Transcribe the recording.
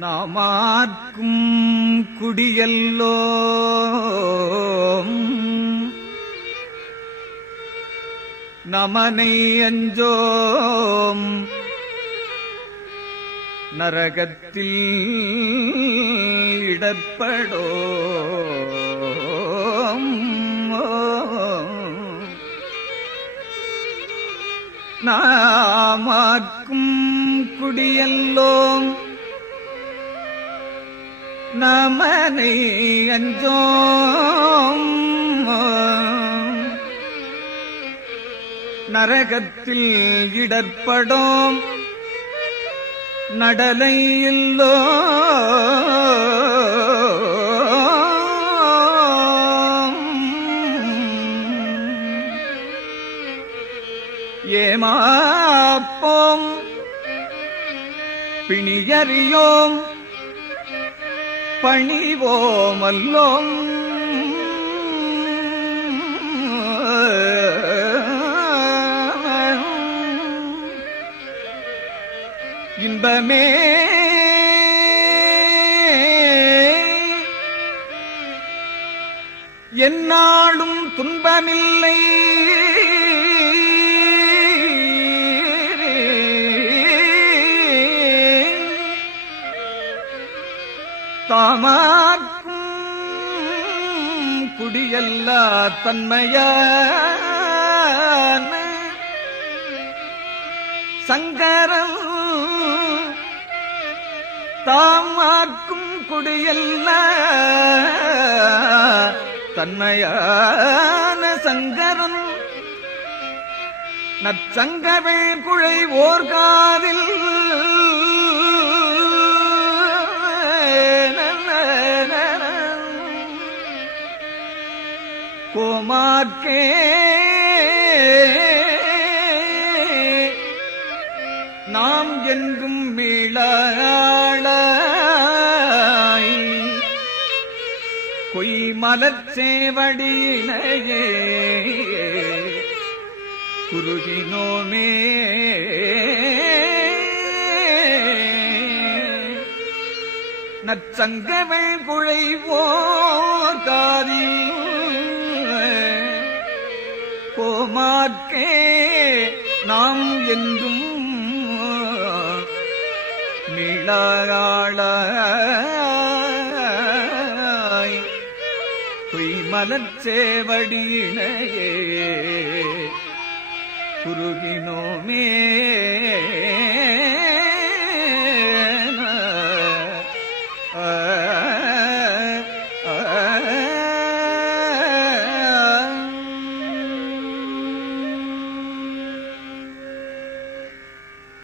நாமார்க்கும் குடியல்லோ நமனை அஞ்சோம். நரகத்தில் இடப்படோ நாமார்க்கும் குடியல்லோம். நமனை அஞ்சோம். நரகத்தில் இடர்படோம். நடலை இல்லோ ஏமாப்போம். பிணியறியோம். பணிவோமல்லோம். இன்பமே. என்னாலும் துன்பமில்லை. தாமாக்கும் குடியல்ல தன்மையான. சங்கரம் தாமாக்கும் குடியல்ல தன்மையான சங்கரன் நற்சங்கவே குழை ஓர்காதில் கோமார்க்கே நாம் எங்கும் மீளாள கொய் மலச்சேவடியினையே குருகினோமே நச்சங்கவள் குழைவோர் காதில் கோமார்க்கே நாம் என்றும் மீளாளாய் பொய் குருகினோமே